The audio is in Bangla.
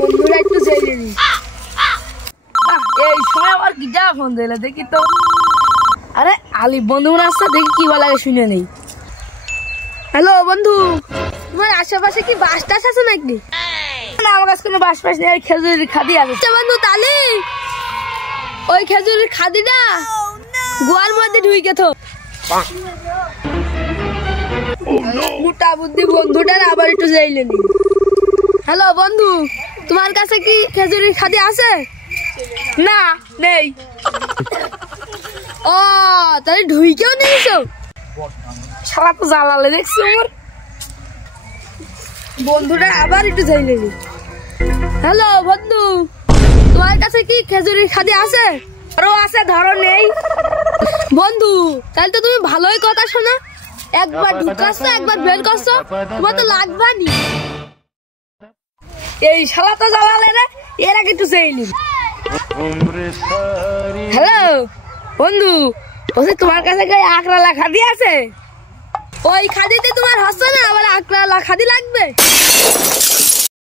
বন্ধুরা একটু জেনে নি। এই সময় আবার কি যা ফোন দিলে দেখি তো। আরে আলিফ বন্ধু মনে আসছে, দেখি কি বলা শুনে নেই। হ্যালো বন্ধু, তোমার আশেপাশে কি বাস টাস আছে নাকি? না, আমার কাছে কোনো বাস পাস নেই, খেজুরের খাদি আছে। বন্ধু তালি ওই খেজুরের খাদিটা গোয়ার মধ্যে ঢুকে থো। মোটা বুদ্ধি বন্ধুটার আবার একটু যাইলে নি। হ্যালো বন্ধু, তোমার কাছে কি খেজুরের খাদি আছে? না, নেই। ও তাহলে ঢুইকেও নিয়েছো? সারা তো জ্বালালে দেখছি আমার। বন্ধুটা আবার একটু যাইলে নি। হ্যালো বন্ধু, তোমার কাছে কি খেজুরের খাদি আছে? আরো আছে, ধরো নেই। বন্ধু তাহলে তো তুমি ভালোই কথা শোনা, একবার ঢুকাচ্ছ একবার বের করছো, তোমার তো লাগবানি। এই শালা তো জ্বালালে রে, এর আগে একটু চাইলি। হ্যালো বন্ধু, বলছি তোমার কাছে কি আকরালা খাদি আছে? ওই খাদিতে তোমার হচ্ছে না, আবার আকরালা খাদি লাগবে।